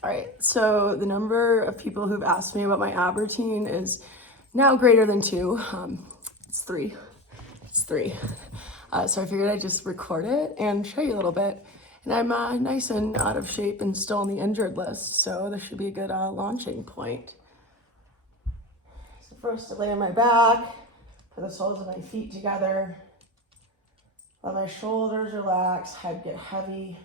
All right, so the number of people who've asked me about my ab routine is now greater than 2. It's 3. It's 3. So I figured I'd just record it and show you a little bit. And I'm nice and out of shape and still on the injured list, so this should be a good launching point. So first I lay on my back, put the soles of my feet together, let my shoulders relax, head get heavy.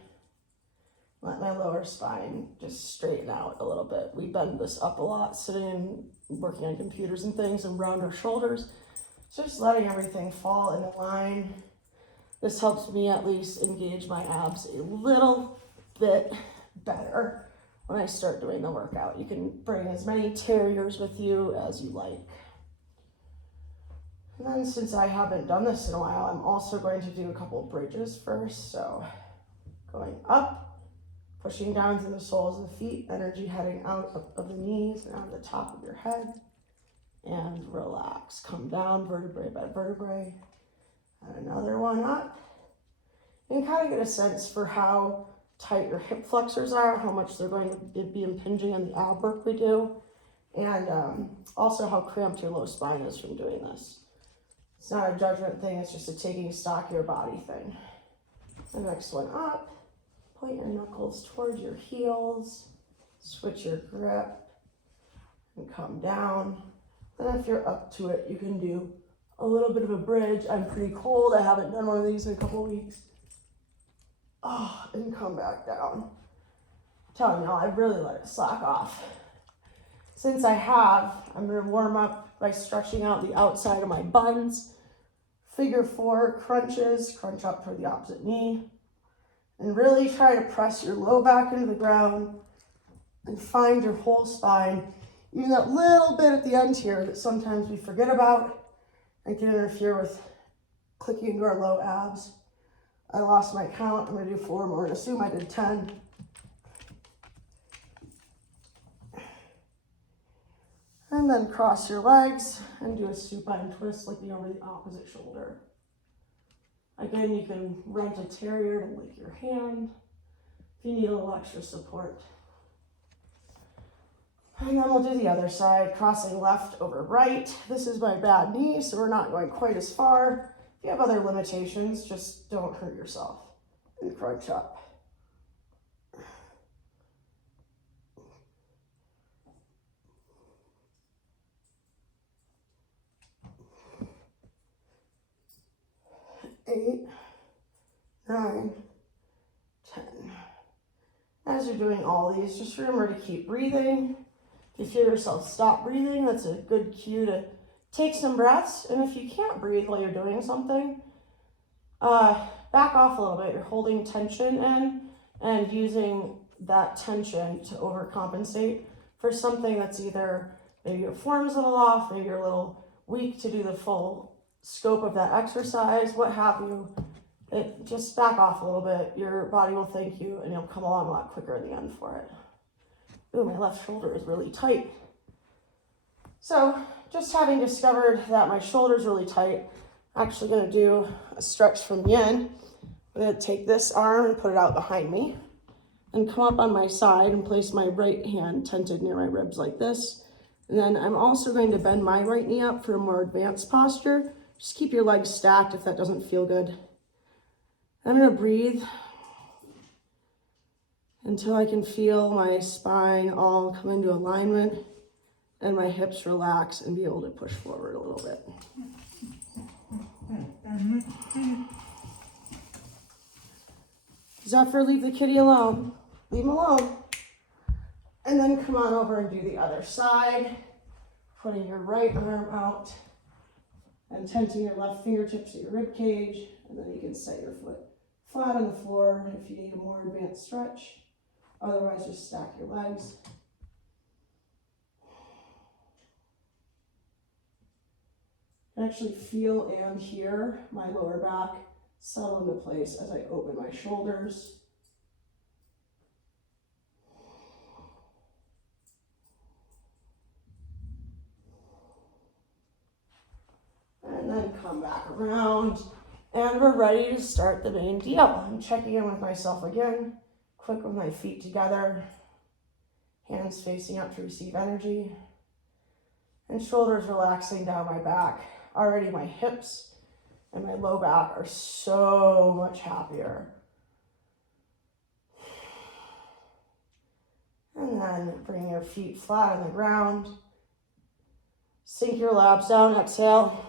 Let my lower spine just straighten out a little bit. We bend this up a lot, sitting and working on computers and things, and round our shoulders. So just letting everything fall into line. This helps me at least engage my abs a little bit better when I start doing the workout. You can bring as many terriers with you as you like. And then since I haven't done this in a while, I'm also going to do a couple of bridges first. So going up, pushing down through the soles of the feet, energy heading out of the knees and out of the top of your head. And relax. Come down vertebrae by vertebrae. And another one up. And kind of get a sense for how tight your hip flexors are, how much they're going to be impinging on the ab work we do, and also how cramped your low spine is from doing this. It's not a judgment thing, it's just a taking stock of your body thing. The next one up. Point your knuckles towards your heels, switch your grip, and come down. And if you're up to it, you can do a little bit of a bridge. I'm pretty cold, I haven't done one of these in a couple weeks. Oh, and come back down. I'm telling you, I really let it slack off. Since I have, I'm gonna warm up by stretching out the outside of my buns. Figure 4 crunches, crunch up toward the opposite knee. And really try to press your low back into the ground and find your whole spine. Even that little bit at the end here that sometimes we forget about and can interfere with clicking into our low abs. I lost my count. I'm going to do 4 more and assume I did 10. And then cross your legs and do a supine twist looking over the opposite shoulder. Again, you can rent a terrier to lick your hand if you need a little extra support. And then we'll do the other side, crossing left over right. This is my bad knee, so we're not going quite as far. If you have other limitations, just don't hurt yourself. And crunch up. Eight, 9, 10. As you're doing all these, just remember to keep breathing. If you feel yourself stop breathing, that's a good cue to take some breaths. And if you can't breathe while you're doing something, back off a little bit. You're holding tension in and using that tension to overcompensate for something that's either maybe your form's a little off, maybe you're a little weak to do the full scope of that exercise, what have you. Just back off a little bit. Your body will thank you and you'll come along a lot quicker in the end for it. Ooh, my left shoulder is really tight. So just having discovered that my shoulder is really tight, I'm actually going to do a stretch from yin. I'm going to take this arm and put it out behind me and come up on my side and place my right hand tented near my ribs like this. And then I'm also going to bend my right knee up for a more advanced posture. Just keep your legs stacked if that doesn't feel good. I'm going to breathe until I can feel my spine all come into alignment and my hips relax and be able to push forward a little bit. Zephyr, leave the kitty alone. Leave him alone. And then come on over and do the other side, putting your right arm out and tenting your left fingertips at your rib cage, and then you can set your foot flat on the floor if you need a more advanced stretch. Otherwise, just stack your legs. I actually feel and hear my lower back settle into place as I open my shoulders. And then come back around, and we're ready to start the main deal. I'm checking in with myself again, quick with my feet together. Hands facing up to receive energy. And shoulders relaxing down my back. Already my hips and my low back are so much happier. And then bring your feet flat on the ground. Sink your labs down, exhale.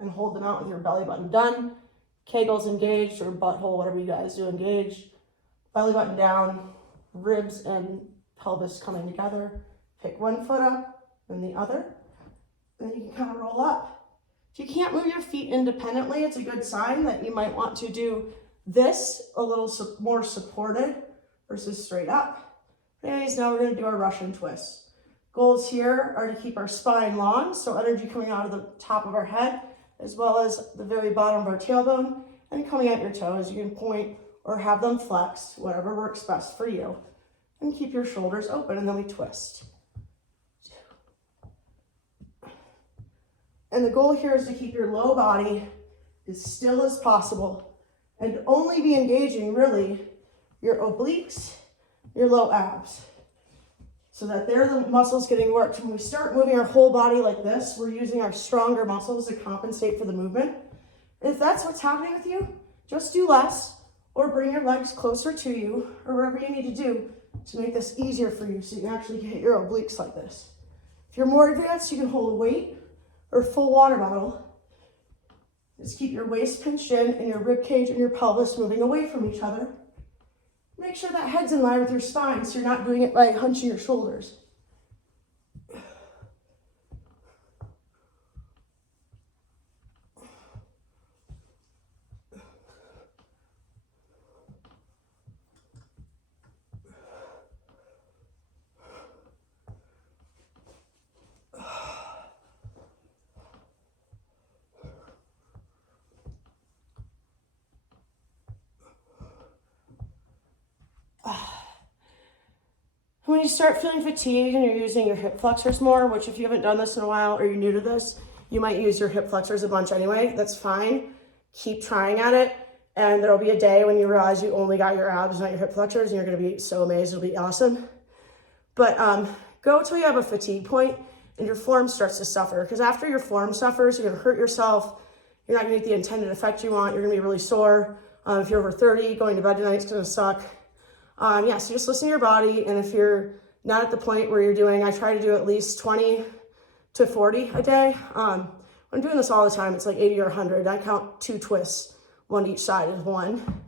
And hold them out with your belly button done. Kegels engaged, or butthole, whatever you guys do, engaged. Belly button down, ribs and pelvis coming together. Pick one foot up, then the other. Then you can kind of roll up. If you can't move your feet independently, it's a good sign that you might want to do this a little more supported versus straight up. Anyways, now we're going to do our Russian twist. Goals here are to keep our spine long, so energy coming out of the top of our head, as well as the very bottom of our tailbone, and coming out your toes. You can point or have them flex, whatever works best for you. And keep your shoulders open, and then we twist. And the goal here is to keep your low body as still as possible and only be engaging, really, your obliques, your low abs, so that they're the muscles getting worked. When we start moving our whole body like this, we're using our stronger muscles to compensate for the movement. If that's what's happening with you, just do less, or bring your legs closer to you, or whatever you need to do to make this easier for you so you can actually hit your obliques like this. If you're more advanced, you can hold a weight or full water bottle. Just keep your waist pinched in and your rib cage and your pelvis moving away from each other. Make sure that head's in line with your spine so you're not doing it by hunching your shoulders. When you start feeling fatigued and you're using your hip flexors more, which if you haven't done this in a while or you're new to this, you might use your hip flexors a bunch anyway. That's fine. Keep trying at it. And there'll be a day when you realize you only got your abs, not your hip flexors, and you're going to be so amazed. It'll be awesome. But go till you have a fatigue point and your form starts to suffer. Because after your form suffers, you're going to hurt yourself. You're not going to get the intended effect you want. You're going to be really sore. If you're over 30, going to bed tonight is going to suck. So just listen to your body, and if you're not at the point where you're doing, I try to do at least 20 to 40 a day. I'm doing this all the time. It's like 80 or 100. I count 2 twists, one each side is 1.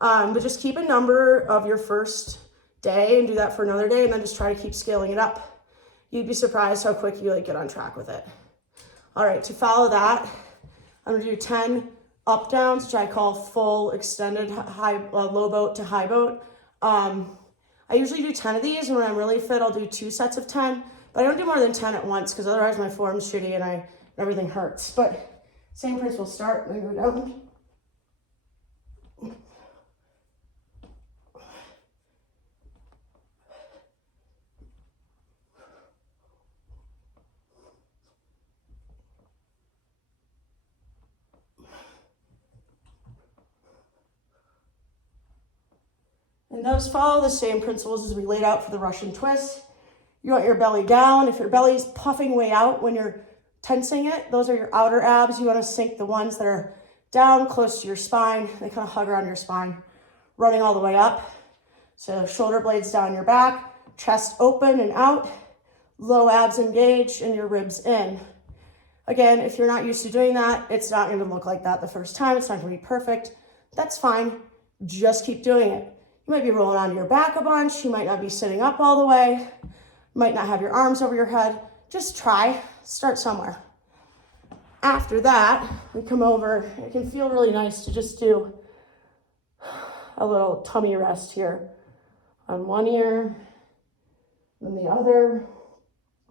But just keep a number of your first day and do that for another day, and then just try to keep scaling it up. You'd be surprised how quick you get on track with it. All right, to follow that, I'm gonna do 10 up downs, which I call full extended low boat to high boat. I usually do 10 of these, and when I'm really fit, I'll do 2 sets of 10, but I don't do more than 10 at once because otherwise my form's shitty and everything hurts. But same principle, start, then go down. And those follow the same principles as we laid out for the Russian twist. You want your belly down. If your belly's puffing way out when you're tensing it, those are your outer abs. You want to sink the ones that are down close to your spine. They kind of hug around your spine, running all the way up. So shoulder blades down your back, chest open and out, low abs engaged, and your ribs in. Again, if you're not used to doing that, it's not going to look like that the first time. It's not going to be perfect. That's fine. Just keep doing it. You might be rolling onto your back a bunch. You might not be sitting up all the way. You might not have your arms over your head. Just try. Start somewhere. After that, we come over. It can feel really nice to just do a little tummy rest here on one ear, then the other.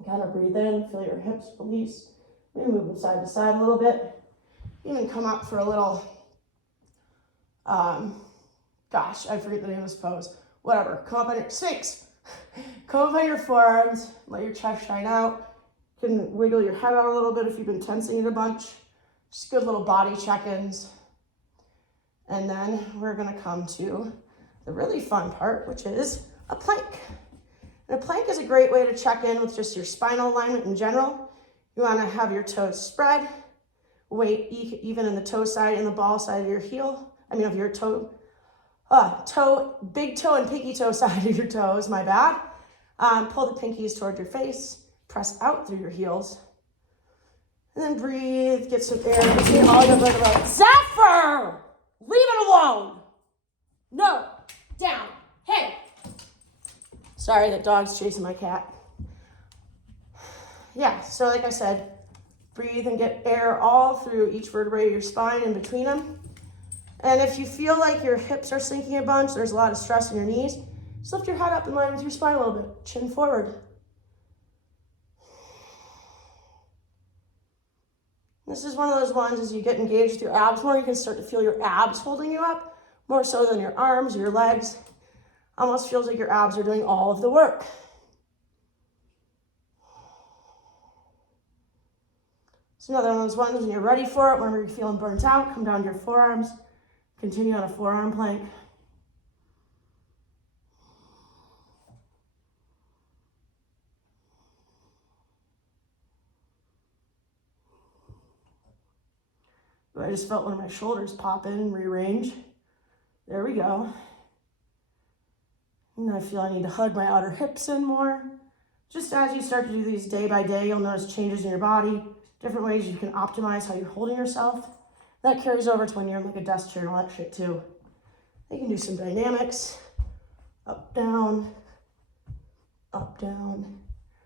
Kind of breathe in, feel your hips release. Maybe move them side to side a little bit. Even come up for a little, gosh, I forget the name of this pose. Whatever, come up on your, Sphinx. Come up on your forearms, let your chest shine out. You can wiggle your head out a little bit if you've been tensing it a bunch. Just good little body check-ins. And then we're gonna come to the really fun part, which is a plank. And a plank is a great way to check in with just your spinal alignment in general. You want to have your toes spread, weight even in the toe side and the ball side of your heel. Of your big toe and pinky toe side of your toes, my bad. Pull the pinkies toward your face, press out through your heels. And then breathe, get some air between all your vertebrae. Zephyr! Leave it alone! No, down, hey! Sorry, that dog's chasing my cat. Yeah, so like I said, breathe and get air all through each vertebrae of your spine and between them. And if you feel like your hips are sinking a bunch, there's a lot of stress in your knees, just lift your head up in line with your spine a little bit, chin forward. This is one of those ones as you get engaged with your abs more, you can start to feel your abs holding you up, more so than your arms or your legs. Almost feels like your abs are doing all of the work. It's another one of those ones when you're ready for it, whenever you're feeling burnt out, come down to your forearms, continue on a forearm plank. I just felt one of my shoulders pop in and rearrange. There we go. And I feel I need to hug my outer hips in more. Just as you start to do these day by day, you'll notice changes in your body, different ways you can optimize how you're holding yourself. That carries over to when you're in like a desk chair and all that shit too. You can do some dynamics, up, down,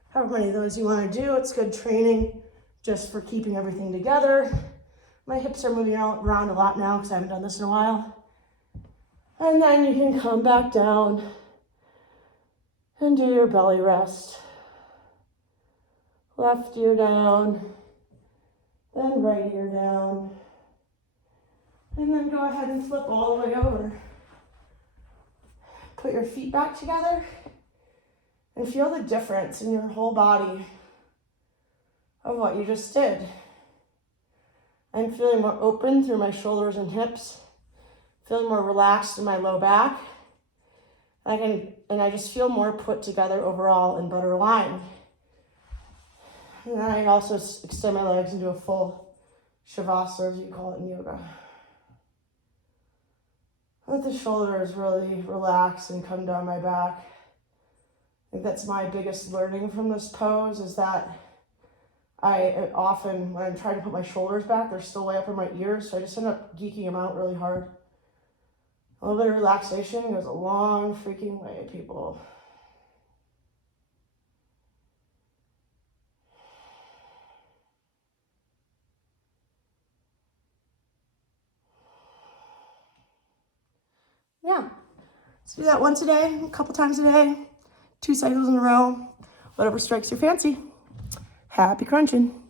however many of those you want to do. It's good training just for keeping everything together. My hips are moving around a lot now because I haven't done this in a while. And then you can come back down and do your belly rest. Left ear down, then right ear down. And then go ahead and flip all the way over. Put your feet back together and feel the difference in your whole body of what you just did. I'm feeling more open through my shoulders and hips, feeling more relaxed in my low back. I just feel more put together overall and better aligned. And then I also extend my legs into a full shavasana, as you call it in yoga. Let the shoulders really relax and come down my back. I think that's my biggest learning from this pose is that I often, when I'm trying to put my shoulders back, they're still way up in my ears, so I just end up geeking them out really hard. A little bit of relaxation goes a long freaking way, people. Yeah, let's do that once a day, a couple times a day, 2 cycles in a row, whatever strikes your fancy. Happy crunching.